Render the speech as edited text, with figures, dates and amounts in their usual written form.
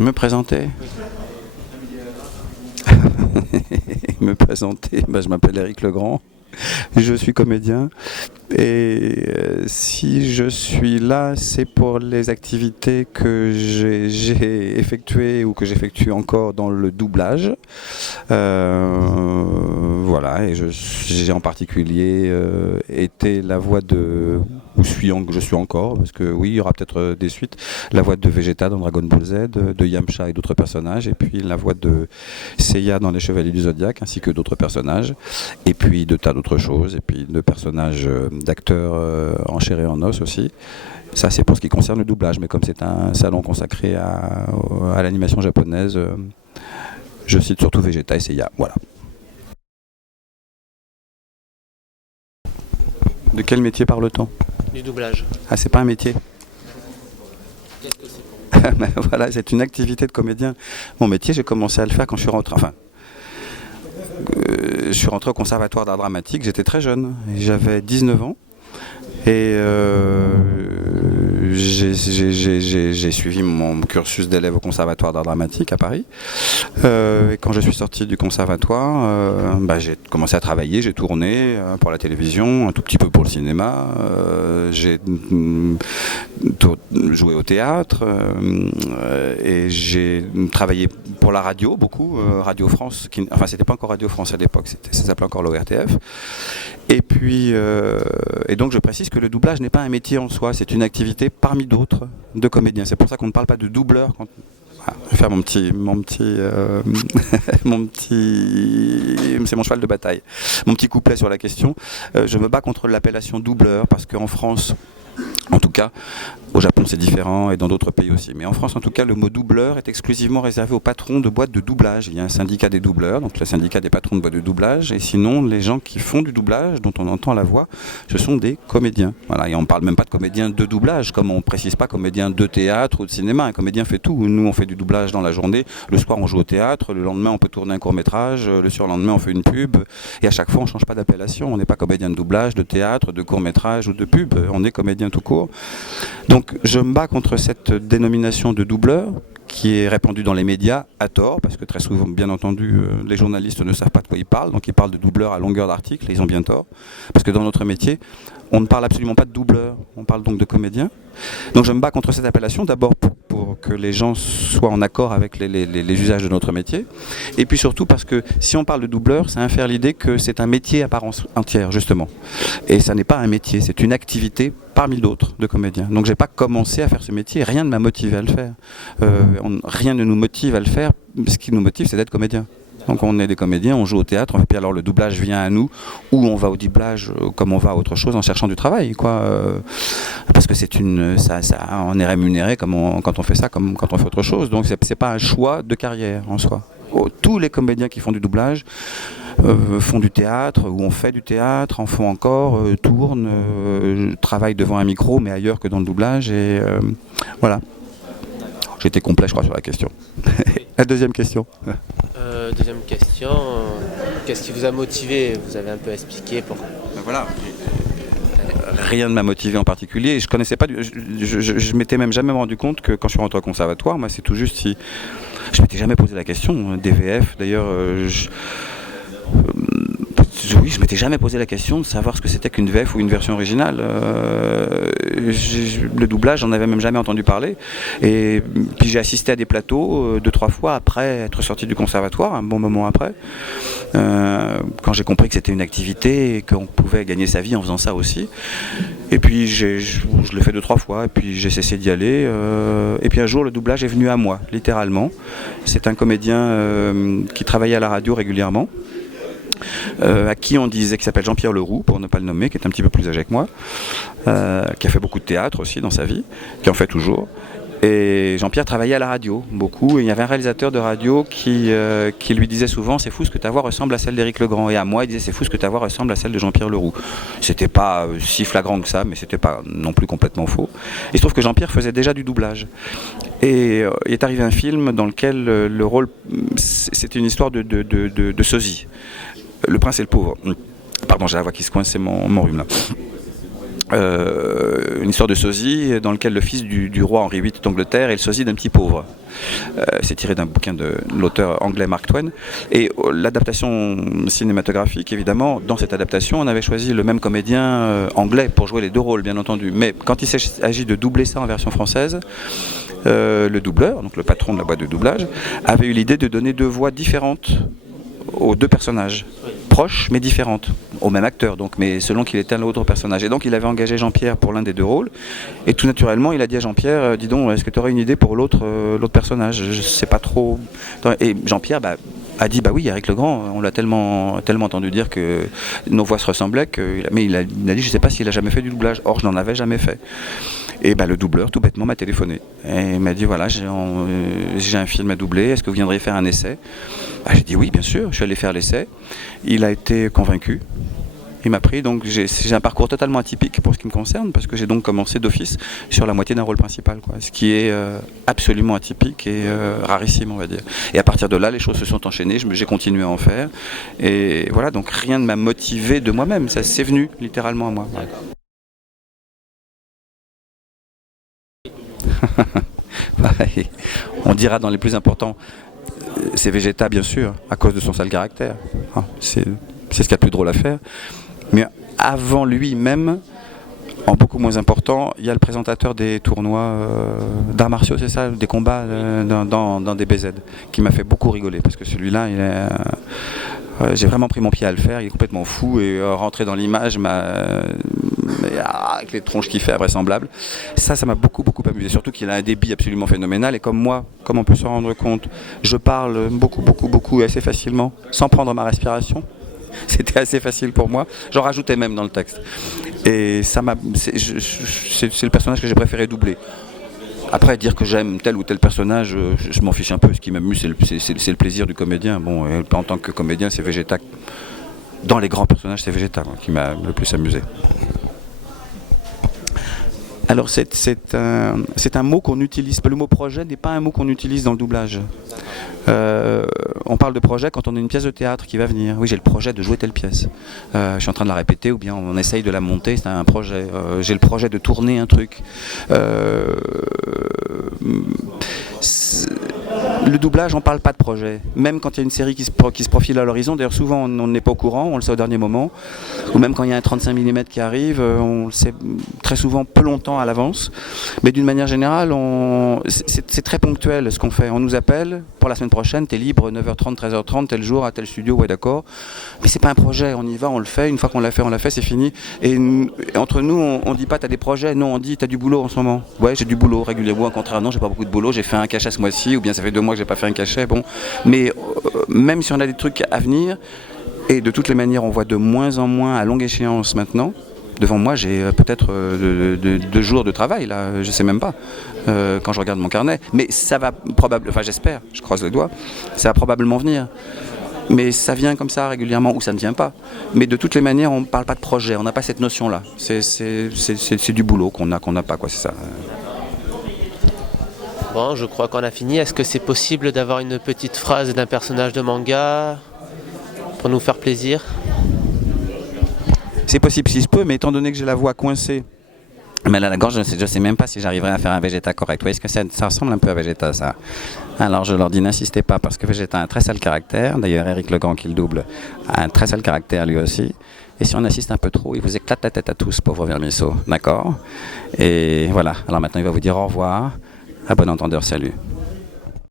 Me présenter. Me présenter, je m'appelle Éric Legrand, je suis comédien et si je suis là, c'est pour les activités que j'ai effectuées ou que j'effectue encore dans le doublage. Voilà, et j'ai en particulier été la voix de, je suis encore, parce que oui, il y aura peut-être des suites, la voix de Vegeta dans Dragon Ball Z, de Yamcha et d'autres personnages, et puis la voix de Seiya dans Les Chevaliers du Zodiaque, ainsi que d'autres personnages, et puis de tas d'autres choses, et puis de personnages d'acteurs en chair et en os aussi. Ça, c'est pour ce qui concerne le doublage, mais comme c'est un salon consacré à l'animation japonaise, je cite surtout Vegeta et Seiya, voilà. De quel métier parle-t-on? Du doublage. Ah, c'est pas un métier. Qu'est-ce que c'est? Voilà, c'est une activité de comédien. Mon métier, j'ai commencé à le faire quand je suis rentré. Enfin, je suis rentré au conservatoire d'art dramatique, j'étais très jeune, j'avais 19 ans. Et j'ai suivi mon cursus d'élève au conservatoire d'art dramatique à Paris. Et quand je suis sorti du conservatoire, j'ai commencé à travailler, j'ai tourné pour la télévision, un tout petit peu pour le cinéma, j'ai joué au théâtre et j'ai travaillé pour la radio beaucoup, Radio France, enfin c'était pas encore Radio France à l'époque, ça s'appelait encore l'ORTF. Et puis, et donc je précise que le doublage n'est pas un métier en soi, c'est une activité parmi d'autres de comédiens. C'est pour ça qu'on ne parle pas de doubleur. Je vais faire c'est mon cheval de bataille, mon petit couplet sur la question. Je me bats contre l'appellation doubleur parce qu'en France, en tout cas, au Japon c'est différent et dans d'autres pays aussi. Mais en France en tout cas, le mot doubleur est exclusivement réservé aux patrons de boîtes de doublage. Il y a un syndicat des doubleurs, donc le syndicat des patrons de boîtes de doublage. Et sinon, les gens qui font du doublage, dont on entend la voix, ce sont des comédiens. Voilà. Et on ne parle même pas de comédiens de doublage, comme on ne précise pas comédien de théâtre ou de cinéma. Un comédien fait tout. Nous, on fait du doublage dans la journée. Le soir, on joue au théâtre. Le lendemain, on peut tourner un court-métrage. Le surlendemain, on fait une pub. Et à chaque fois, on ne change pas d'appellation. On n'est pas comédien de doublage, de théâtre, de court-métrage ou de pub. On est comédien tout court. Donc je me bats contre cette dénomination de doubleur qui est répandue dans les médias à tort, parce que très souvent, bien entendu, les journalistes ne savent pas de quoi ils parlent, donc ils parlent de doubleur à longueur d'article, et ils ont bien tort, parce que dans notre métier, on ne parle absolument pas de doubleur, on parle donc de comédien. Donc je me bats contre cette appellation, d'abord pour que les gens soient en accord avec les usages de notre métier, et puis surtout parce que si on parle de doubleur, ça infère l'idée que c'est un métier à part entière, justement. Et ça n'est pas un métier, c'est une activité parmi d'autres de comédiens. Donc j'ai pas commencé à faire ce métier, rien ne m'a motivé à le faire. Rien ne nous motive à le faire, ce qui nous motive c'est d'être comédien. Donc on est des comédiens, on joue au théâtre, puis alors le doublage vient à nous, ou on va au doublage comme on va à autre chose en cherchant du travail, quoi. Parce que on est rémunéré quand on fait ça, comme quand on fait autre chose. Donc c'est pas un choix de carrière en soi. Tous les comédiens qui font du doublage font du théâtre, ou on fait du théâtre, en font encore, tournent, travaillent devant un micro, mais ailleurs que dans le doublage, et voilà. J'étais complet, je crois, sur la question. La deuxième question. Deuxième question, qu'est-ce qui vous a motivé? Vous avez un peu expliqué pour... Voilà. Rien ne m'a motivé en particulier. Je connaissais pas. Je m'étais même jamais rendu compte que quand je suis rentré au conservatoire, moi c'est tout juste si. Je m'étais jamais posé la question. DVF, d'ailleurs. Oui, je m'étais jamais posé la question de savoir ce que c'était qu'une VF ou une version originale. Le doublage, j'en avais même jamais entendu parler. Et puis j'ai assisté à des plateaux 2-3 fois après être sorti du conservatoire, un bon moment après, quand j'ai compris que c'était une activité et qu'on pouvait gagner sa vie en faisant ça aussi. Et puis je l'ai fait 2-3 fois, et puis j'ai cessé d'y aller. Et puis un jour, le doublage est venu à moi, littéralement. C'est un comédien qui travaillait à la radio régulièrement. À qui on disait, qui s'appelle Jean-Pierre Leroux, pour ne pas le nommer, qui est un petit peu plus âgé que moi, qui a fait beaucoup de théâtre aussi dans sa vie, qui en fait toujours. Et Jean-Pierre travaillait à la radio, beaucoup, et il y avait un réalisateur de radio qui lui disait souvent « c'est fou ce que ta voix ressemble à celle d'Éric Legrand ». Et à moi, il disait « c'est fou ce que ta voix ressemble à celle de Jean-Pierre Leroux ». C'était pas si flagrant que ça, mais c'était pas non plus complètement faux. Il se trouve que Jean-Pierre faisait déjà du doublage. Et il est arrivé un film dans lequel le rôle, c'était une histoire de sosie. Le prince et le pauvre. Pardon, j'ai la voix qui se coince, c'est mon rhume là. une histoire de sosie dans lequel le fils du roi Henri VIII d'Angleterre est le sosie d'un petit pauvre. C'est tiré d'un bouquin de l'auteur anglais Mark Twain. Et l'adaptation cinématographique, évidemment, dans cette adaptation, on avait choisi le même comédien anglais pour jouer les deux rôles, bien entendu. Mais quand il s'agit de doubler ça en version française, le doubleur, donc le patron de la boîte de doublage, avait eu l'idée de donner deux voix différentes aux deux personnages, proches mais différentes, au même acteur, donc, mais selon qu'il était l'autre personnage. Et donc il avait engagé Jean-Pierre pour l'un des deux rôles, et tout naturellement il a dit à Jean-Pierre, dis donc, est-ce que tu aurais une idée pour l'autre personnage? Je sais pas trop. Et Jean-Pierre a dit, bah oui, Éric Legrand, on l'a tellement entendu dire que nos voix se ressemblaient, mais il a dit, je sais pas s'il a jamais fait du doublage. Or, je n'en avais jamais fait. Et le doubleur, tout bêtement, m'a téléphoné. Et il m'a dit, voilà, j'ai un film à doubler, est-ce que vous viendriez faire un essai? J'ai dit oui, bien sûr, je suis allé faire l'essai. Il a été convaincu. Il m'a pris, donc j'ai un parcours totalement atypique pour ce qui me concerne, parce que j'ai donc commencé d'office sur la moitié d'un rôle principal, quoi, ce qui est absolument atypique et rarissime, on va dire. Et à partir de là, les choses se sont enchaînées, j'ai continué à en faire. Et voilà, donc rien ne m'a motivé de moi-même, ça s'est venu littéralement à moi. On dira dans les plus importants, c'est Vegeta bien sûr, à cause de son sale caractère. C'est ce qu'il y a de plus drôle à faire. Mais avant lui-même, en beaucoup moins important, il y a le présentateur des tournois d'arts martiaux, c'est ça, des combats dans des BZ, qui m'a fait beaucoup rigoler, parce que celui-là, j'ai vraiment pris mon pied à le faire, il est complètement fou, et rentrer dans l'image avec les tronches qu'il fait, invraisemblables. Ça m'a beaucoup amusé, surtout qu'il a un débit absolument phénoménal, et comme moi, comme on peut s'en rendre compte, je parle beaucoup et assez facilement, sans prendre ma respiration. C'était assez facile pour moi, j'en rajoutais même dans le texte. Et c'est le personnage que j'ai préféré doubler. Après, dire que j'aime tel ou tel personnage, je m'en fiche un peu. Ce qui m'amuse, c'est le plaisir du comédien. Bon, en tant que comédien, c'est Vegeta. Dans les grands personnages, c'est Vegeta qui m'a le plus amusé. Alors, c'est un mot qu'on utilise. Le mot projet n'est pas un mot qu'on utilise dans le doublage. On parle de projet quand on a une pièce de théâtre qui va venir. Oui, j'ai le projet de jouer telle pièce. Je suis en train de la répéter, ou bien on essaye de la monter, c'est un projet. J'ai le projet de tourner un truc. Le doublage, on ne parle pas de projet. Même quand il y a une série qui se profile à l'horizon, d'ailleurs souvent on n'est pas au courant, on le sait au dernier moment. Ou même quand il y a un 35 mm qui arrive, on le sait très souvent peu longtemps à l'avance. Mais d'une manière générale, c'est très ponctuel ce qu'on fait. On nous appelle pour la semaine prochaine, t'es libre 9h30, 13h30, tel jour, à tel studio, ouais d'accord. Mais c'est pas un projet, on y va, on le fait, une fois qu'on l'a fait, c'est fini. Et entre nous, on dit pas t'as des projets, non, on dit t'as du boulot en ce moment. Ouais, j'ai du boulot régulièrement, au contraire, non, j'ai pas beaucoup de boulot, j'ai fait un cachet ce mois-ci, ou bien ça fait 2 mois que j'ai pas fait un cachet, bon. Mais même si on a des trucs à venir, et de toutes les manières, on voit de moins en moins à longue échéance maintenant. Devant moi, j'ai peut-être 2 jours de travail, là, je sais même pas, quand je regarde mon carnet. Mais ça va probablement, enfin j'espère, je croise les doigts, ça va probablement venir. Mais ça vient comme ça régulièrement, ou ça ne vient pas. Mais de toutes les manières, on ne parle pas de projet, on n'a pas cette notion-là. C'est du boulot qu'on n'a pas, quoi, c'est ça. Bon, je crois qu'on a fini. Est-ce que c'est possible d'avoir une petite phrase d'un personnage de manga pour nous faire plaisir? C'est possible si je peux, mais étant donné que j'ai la voix coincée, mais là, la gorge, je ne sais même pas si j'arriverai à faire un Vegeta correct. Vous voyez ce que ça ressemble un peu à Vegeta, ça. Alors je leur dis, n'insistez pas, parce que Vegeta a un très sale caractère. D'ailleurs, Éric Legrand, qui le double, a un très sale caractère lui aussi. Et si on insiste un peu trop, il vous éclate la tête à tous, pauvre Vermisseau. D'accord? Et voilà. Alors maintenant, il va vous dire au revoir. À bon entendeur, salut.